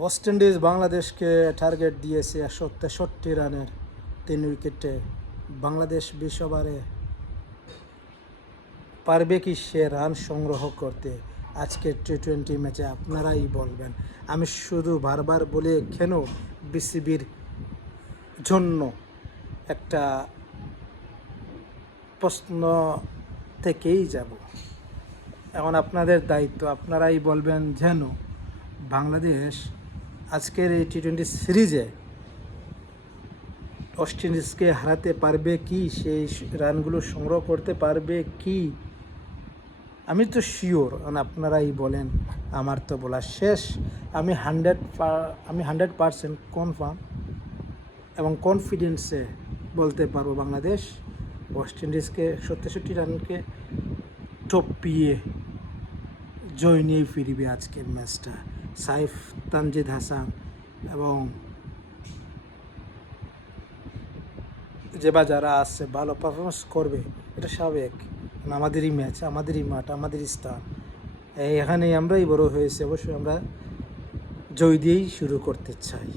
West Indies বাংলাদেশকে target দিয়েছে 163 রানের 3 উইকেটে। বাংলাদেশ 20 ওভারে পারবে কি সে রান সংগ্রহ করতে আজকের টি-20 ম্যাচে? আপনারাই বলবেন। আমি শুধু বারবার বলে কেন বিসিবির জন্য একটা প্রশ্ন থেকেই যাব। এখন আপনাদের দায়িত্ব, আপনারাই বলবেন যেন বাংলাদেশ আজকের এই টি-20 সিরিজে ওয়েস্ট ইন্ডিজকে হারাতে পারবে কি, সেই রানগুলো সংগ্রহ করতে পারবে কি? আমি তো শিওর, আপনারাই বলেন। আমার তো বলা শেষ। আমি 100% কনফার্ম এবং কনফিডেন্সে বলতে পারবো বাংলাদেশ ওয়েস্ট ইন্ডিজকে 67 রানকে টপিয়ে জয় নিয়ে ফিরবে আজকের ম্যাচটা। সাইফ, তানজিদ হাসান এবং যারা আছে ভালো পারফরমেন্স করবে, এটা স্বাভাবিক। আমাদেরই ম্যাচ, আমাদেরই মাঠ, আমাদেরই স্থান, এখানে আমরাই বড় হয়েছে। অবশ্যই আমরা জয় দিয়েই শুরু করতে চাই।